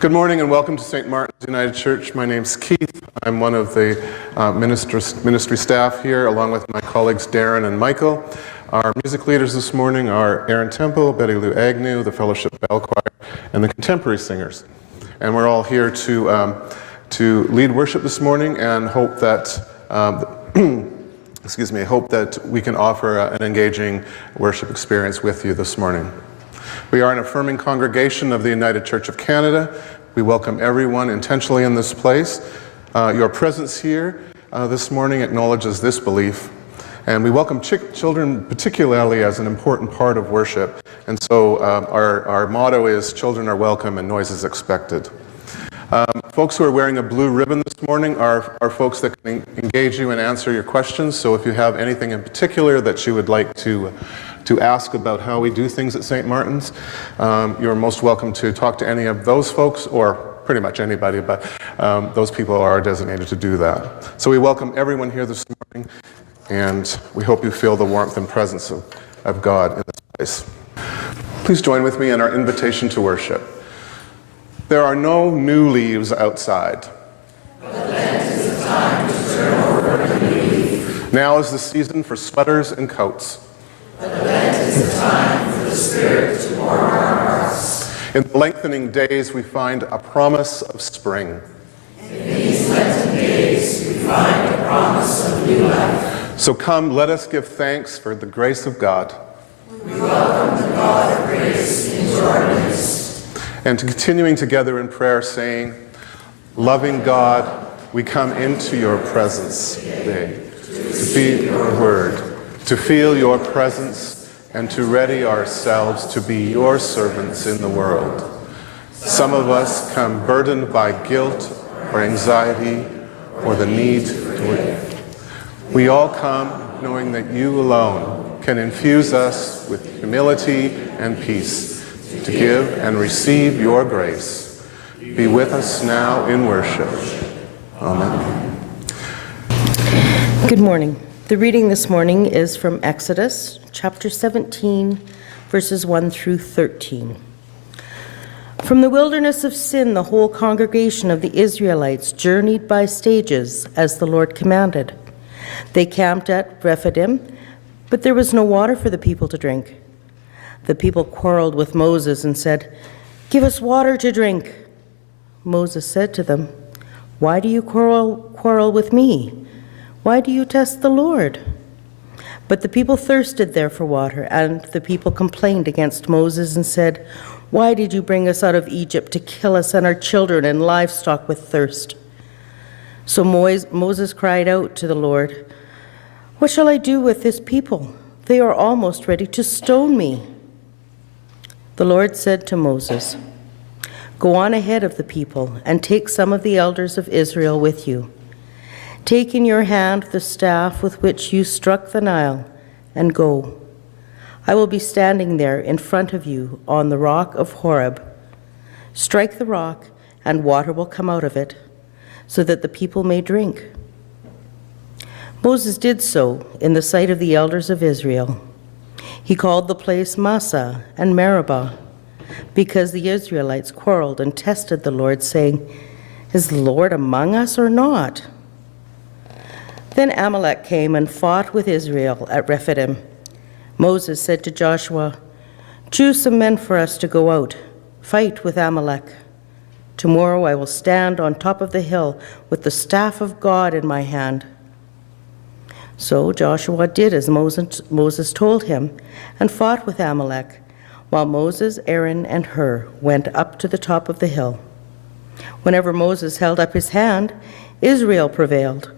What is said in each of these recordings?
Good morning and welcome to St. Martin's United Church. My name's Keith. I'm one of the ministry staff here, along with my colleagues Darren and Michael. Our music leaders this morning are Aaron Temple, Betty Lou Agnew, the Fellowship Bell Choir, and the contemporary singers. And we're all here to lead worship this morning and hope that hope that we can offer an engaging worship experience with you this morning. We are an affirming congregation of the United Church of Canada. We welcome everyone intentionally in this place. Your presence here this morning acknowledges this belief, and we welcome children particularly as an important part of worship. And so our motto is, children are welcome and noise is expected. Folks who are wearing a blue ribbon this morning are folks that can engage you and answer your questions. So if you have anything in particular that you would like to ask about how we do things at St. Martin's, you're most welcome to talk to any of those folks, or pretty much anybody, but those people are designated to do that. So we welcome everyone here this morning, and we hope you feel the warmth and presence of God in this place. Please join with me in our invitation to worship. There are no new leaves outside. But Lent is the time to turn over a new leaf. Now is the season for sweaters and coats. But Lent is the time for the Spirit to warm our hearts. In the lengthening days, we find a promise of spring. In these Lenten days, we find a promise of new life. So come, let us give thanks for the grace of God. We welcome the God of grace into our midst. And continuing together in prayer, saying, loving God, we come into your presence today to feed your word, to feel your presence, and to ready ourselves to be your servants in the world. Some of us come burdened by guilt or anxiety or the need to live. We all come knowing that you alone can infuse us with humility and peace to give and receive your grace. Be with us now in worship. Amen. Good morning. The reading this morning is from Exodus chapter 17, verses 1 through 13. From the wilderness of Sin, the whole congregation of the Israelites journeyed by stages as the Lord commanded. They camped at Rephidim, but there was no water for the people to drink. The people quarreled with Moses and said, "Give us water to drink." Moses said to them, "Why do you quarrel with me? Why do you test the Lord?" But the people thirsted there for water, and the people complained against Moses and said, "Why did you bring us out of Egypt to kill us and our children and livestock with thirst?" So Moses cried out to the Lord, "What shall I do with this people? They are almost ready to stone me." The Lord said to Moses, "Go on ahead of the people and take some of the elders of Israel with you. Take in your hand the staff with which you struck the Nile and go. I will be standing there in front of you on the rock of Horeb. Strike the rock and water will come out of it, so that the people may drink." Moses did so in the sight of the elders of Israel. He called the place Massah and Meribah, because the Israelites quarreled and tested the Lord, saying, "Is the Lord among us or not?" Then Amalek came and fought with Israel at Rephidim. Moses said to Joshua, "Choose some men for us to go out, fight with Amalek. Tomorrow I will stand on top of the hill with the staff of God in my hand." So Joshua did as Moses told him and fought with Amalek, while Moses, Aaron, and Hur went up to the top of the hill. Whenever Moses held up his hand, Israel prevailed,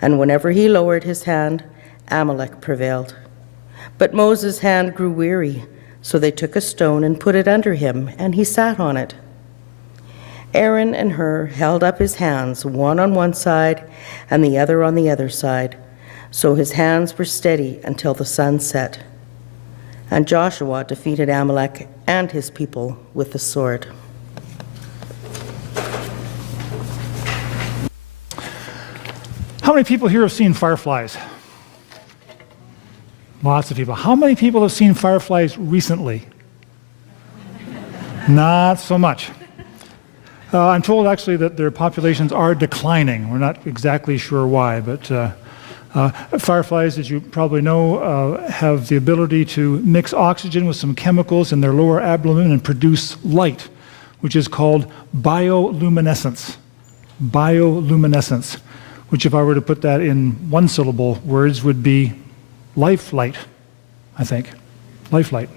and whenever he lowered his hand, Amalek prevailed. But Moses' hand grew weary, so they took a stone and put it under him, and he sat on it. Aaron and Hur held up his hands, one on one side and the other on the other side, so his hands were steady until the sun set. And Joshua defeated Amalek and his people with the sword. How many people here have seen fireflies? Lots of people. How many people have seen fireflies recently? Not so much. I'm told actually that their populations are declining. We're not exactly sure why, but fireflies, as you probably know, have the ability to mix oxygen with some chemicals in their lower abdomen and produce light, which is called bioluminescence. Bioluminescence, which if I were to put that in one-syllable words would be life light, I think. Life light.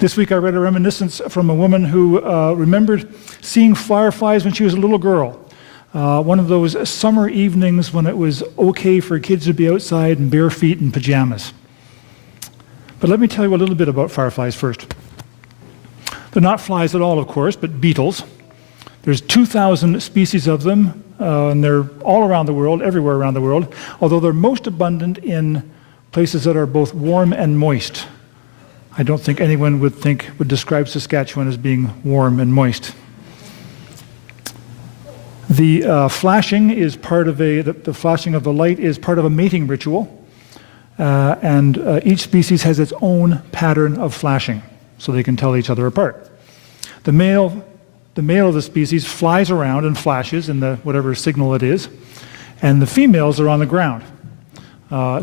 This week I read a reminiscence from a woman who remembered seeing fireflies when she was a little girl. One of those summer evenings when it was okay for kids to be outside in bare feet and pajamas. But let me tell you a little bit about fireflies first. They're not flies at all, of course, but beetles. There's 2,000 species of them, and they're all around the world, everywhere around the world, although they're most abundant in places that are both warm and moist. I don't think anyone would describe Saskatchewan as being warm and moist. The flashing is part of the flashing of the light is part of a mating ritual, and each species has its own pattern of flashing, so they can tell each other apart. The male of the species flies around and flashes in whatever signal it is, and the females are on the ground.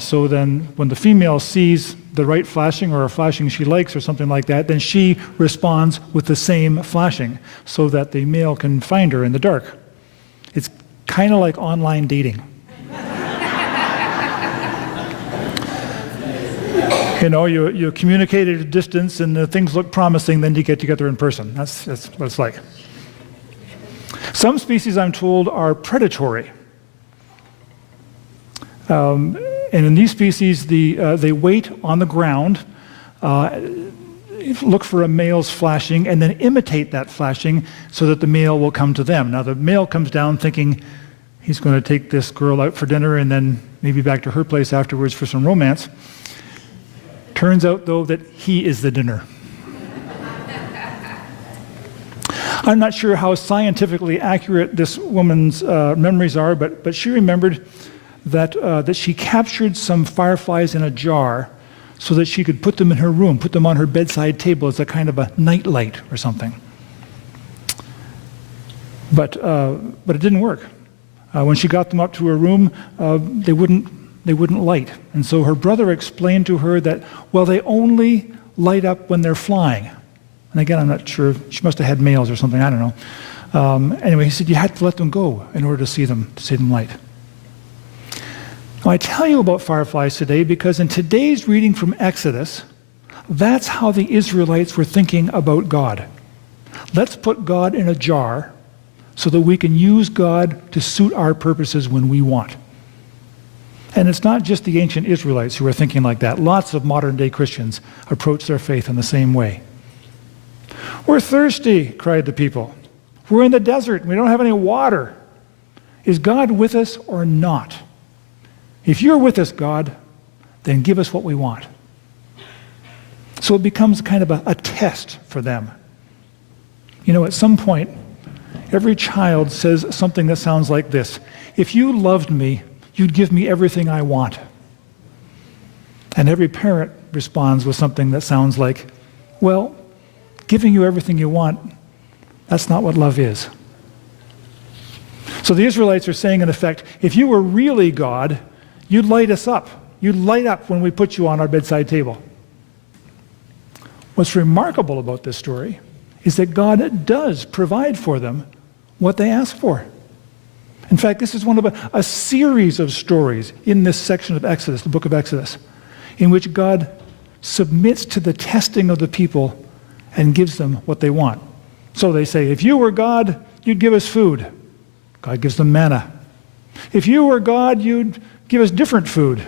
So then when the female sees the right flashing or a flashing she likes or something like that, then she responds with the same flashing so that the male can find her in the dark. It's kind of like online dating. You know, you communicate at a distance and things look promising, then you get together in person. That's what it's like. Some species, I'm told, are predatory. And in these species, they wait on the ground, look for a male's flashing, and then imitate that flashing so that the male will come to them. Now, the male comes down thinking he's going to take this girl out for dinner and then maybe back to her place afterwards for some romance. Turns out, though, that he is the dinner. I'm not sure how scientifically accurate this woman's memories are, but she remembered that she captured some fireflies in a jar so that she could put them in her room, put them on her bedside table as a kind of a nightlight or something. But it didn't work. When she got them up to her room, they wouldn't light. And so her brother explained to her that, well, they only light up when they're flying. And again, I'm not sure, she must have had males or something, I don't know. Anyway, he said you had to let them go in order to see them light. Now, I tell you about fireflies today because in today's reading from Exodus, that's how the Israelites were thinking about God. Let's put God in a jar so that we can use God to suit our purposes when we want. And it's not just the ancient Israelites who are thinking like that. Lots of modern-day Christians approach their faith in the same way. We're thirsty, cried the people. We're in the desert. We don't have any water. Is God with us or not? If you're with us, God, then give us what we want. So it becomes kind of a test for them. You know, at some point, every child says something that sounds like this. If you loved me, you'd give me everything I want. And every parent responds with something that sounds like, well, giving you everything you want, that's not what love is. So the Israelites are saying, in effect, if you were really God, you'd light us up. You'd light up when we put you on our bedside table. What's remarkable about this story is that God does provide for them what they ask for. In fact, this is one of a series of stories in this section of Exodus, the book of Exodus, in which God submits to the testing of the people and gives them what they want. So they say, if you were God, you'd give us food. God gives them manna. If you were God, you'd give us different food.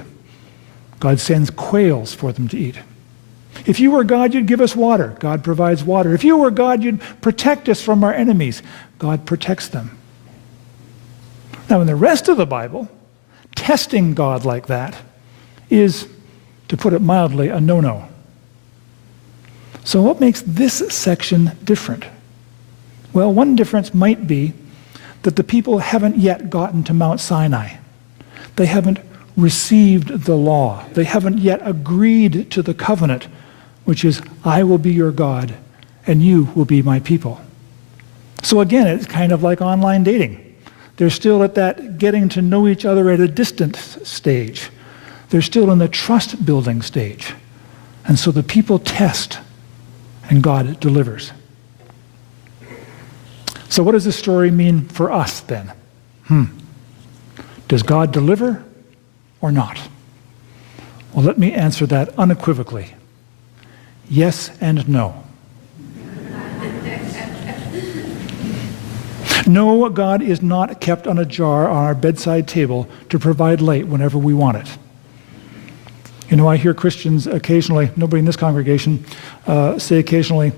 God sends quails for them to eat. If you were God, you'd give us water. God provides water. If you were God, you'd protect us from our enemies. God protects them. Now, in the rest of the Bible, testing God like that is, to put it mildly, a no-no. So what makes this section different? Well, one difference might be that the people haven't yet gotten to Mount Sinai. They haven't received the law. They haven't yet agreed to the covenant, which is, I will be your God, and you will be my people. So again, it's kind of like online dating. They're still at that getting to know each other at a distant stage. They're still in the trust building stage. And so the people test and God delivers. So what does this story mean for us then? Does God deliver or not? Well, let me answer that unequivocally. Yes and no. No, God is not kept on a jar on our bedside table to provide light whenever we want it. You know, I hear Christians occasionally, nobody in this congregation, say occasionally,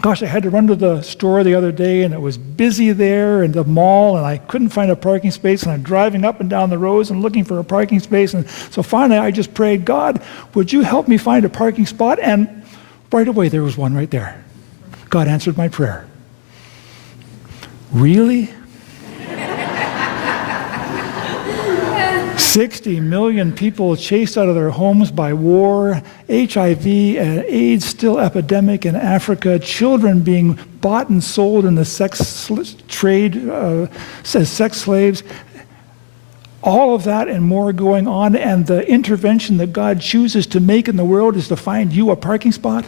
gosh, I had to run to the store the other day and it was busy there in the mall and I couldn't find a parking space and I'm driving up and down the roads and looking for a parking space. And so finally I just prayed, God, would you help me find a parking spot? And right away there was one right there. God answered my prayer. Really? 60 million people chased out of their homes by war, HIV and AIDS still epidemic in Africa, children being bought and sold in the sex trade as sex slaves. All of that and more going on, and the intervention that God chooses to make in the world is to find you a parking spot?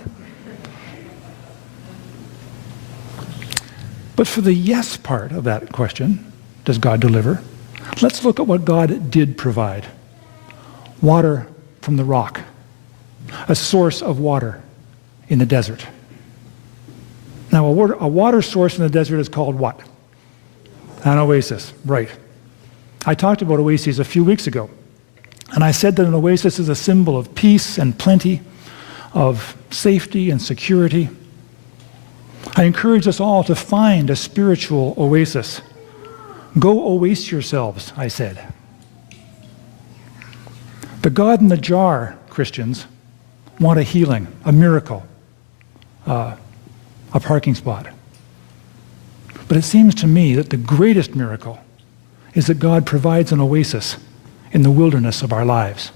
But for the yes part of that question, does God deliver? Let's look at what God did provide. Water from the rock, a source of water in the desert. Now, a water source in the desert is called what? An oasis, right. I talked about oases a few weeks ago, and I said that an oasis is a symbol of peace and plenty, of safety and security. I encourage us all to find a spiritual oasis. Go oasis yourselves, I said. The God in the jar, Christians, want a healing, a miracle, a parking spot. But it seems to me that the greatest miracle is that God provides an oasis in the wilderness of our lives.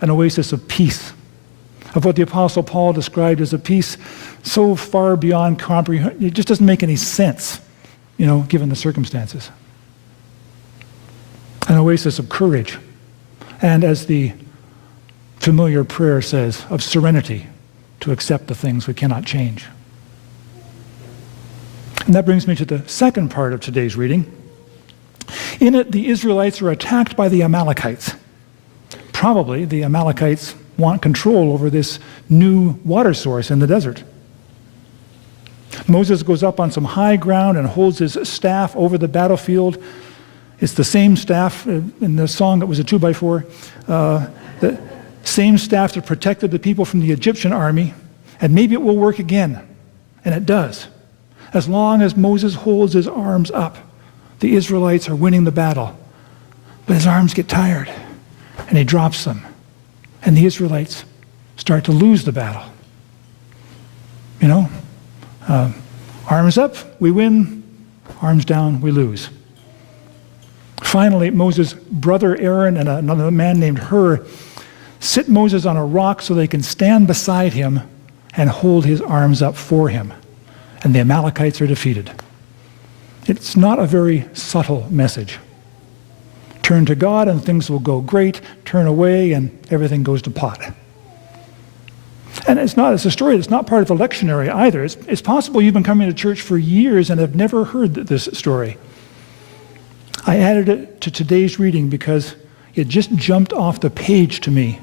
An oasis of peace, of what the Apostle Paul described as a peace so far beyond comprehension, it just doesn't make any sense, given the circumstances. An oasis of courage, and as the familiar prayer says, of serenity to accept the things we cannot change. And that brings me to the second part of today's reading. In it, the Israelites are attacked by the Amalekites. Probably the Amalekites want control over this new water source in the desert. Moses goes up on some high ground and holds his staff over the battlefield. It's the same staff in the song that was a 2x4, the same staff that protected the people from the Egyptian army, and maybe it will work again, and it does. As long as Moses holds his arms up, the Israelites are winning the battle. But his arms get tired, and he drops them. And the Israelites start to lose the battle. Arms up, we win. Arms down, we lose. Finally, Moses' brother Aaron and another man named Hur sit Moses on a rock so they can stand beside him and hold his arms up for him. And the Amalekites are defeated. It's not a very subtle message. Turn to God and things will go great. Turn away and everything goes to pot. And it's a story that's not part of the lectionary either. It's possible you've been coming to church for years and have never heard this story. I added it to today's reading because it just jumped off the page to me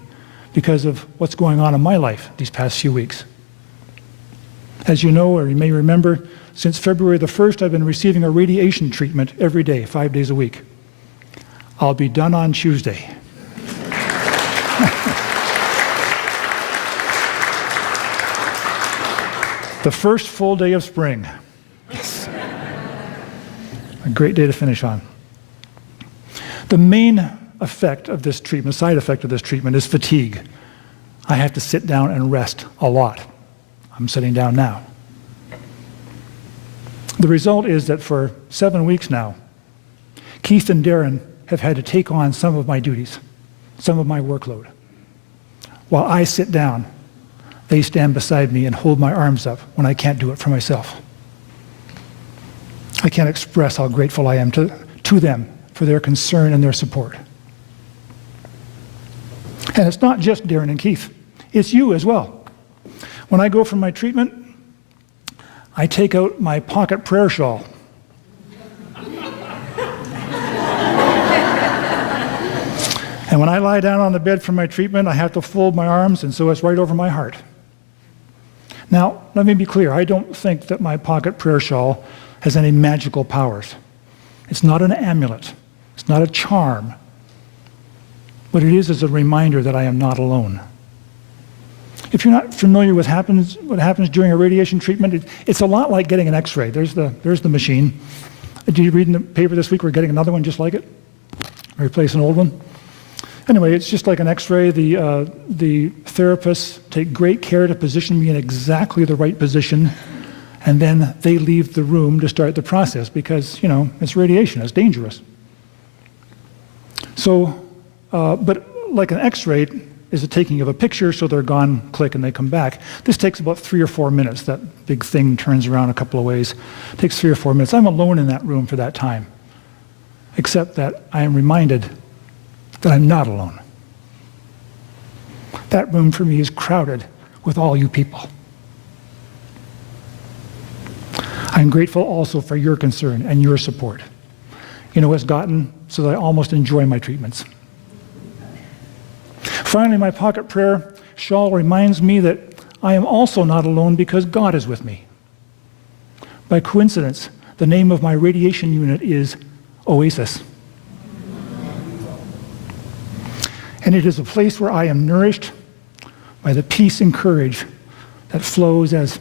because of what's going on in my life these past few weeks. As you know, or you may remember, since February the 1st, I've been receiving a radiation treatment every day, 5 days a week. I'll be done on Tuesday. The first full day of spring. Yes. A great day to finish on. The main effect of this treatment, side effect of this treatment, is fatigue. I have to sit down and rest a lot. I'm sitting down now. The result is that for 7 weeks now, Keith and Darren have had to take on some of my duties, some of my workload. While I sit down, They stand beside me and hold my arms up when I can't do it for myself. I can't express how grateful I am to them for their concern and their support. And it's not just Darren and Keith. It's you as well. When I go for my treatment, I take out my pocket prayer shawl. And when I lie down on the bed for my treatment, I have to fold my arms, and so it's right over my heart. Now, let me be clear. I don't think that my pocket prayer shawl has any magical powers. It's not an amulet. It's not a charm. What it is a reminder that I am not alone. If you're not familiar with what happens during a radiation treatment, it's a lot like getting an X-ray. There's the machine. Did you read in the paper this week we're getting another one just like it? Replace an old one? Anyway, it's just like an X-ray. The therapists take great care to position me in exactly the right position, and then they leave the room to start the process because, it's radiation, it's dangerous. So, but like an X-ray is a taking of a picture, so they're gone, click, and they come back. This takes about 3 or 4 minutes. That big thing turns around a couple of ways. It takes 3 or 4 minutes. I'm alone in that room for that time, except that I am reminded that I'm not alone. That room for me is crowded with all you people. I'm grateful also for your concern and your support. It's gotten so that I almost enjoy my treatments. Finally, my pocket prayer shawl reminds me that I am also not alone because God is with me. By coincidence, the name of my radiation unit is Oasis. And it is a place where I am nourished by the peace and courage that flows as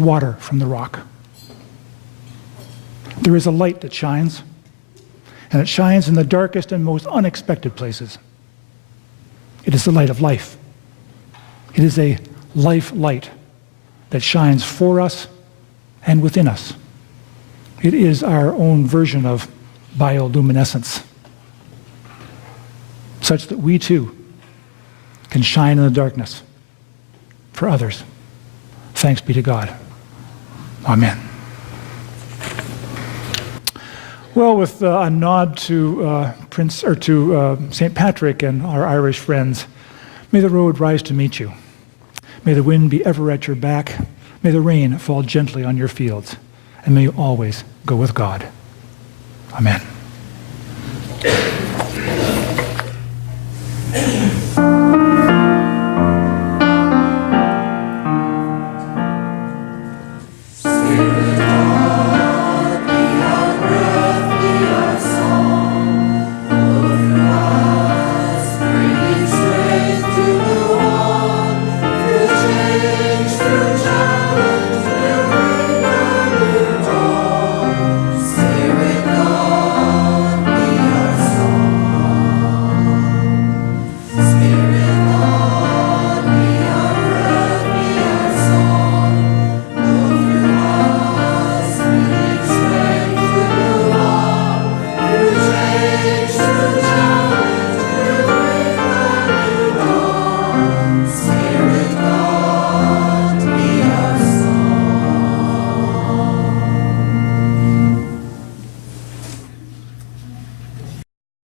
water from the rock. There is a light that shines, and it shines in the darkest and most unexpected places. It is the light of life. It is a life light that shines for us and within us. It is our own version of bioluminescence, such that we too can shine in the darkness for others. Thanks be to God. Amen. Well, with a nod to St. Patrick and our Irish friends, may the road rise to meet you. May the wind be ever at your back. May the rain fall gently on your fields. And may you always go with God. Amen.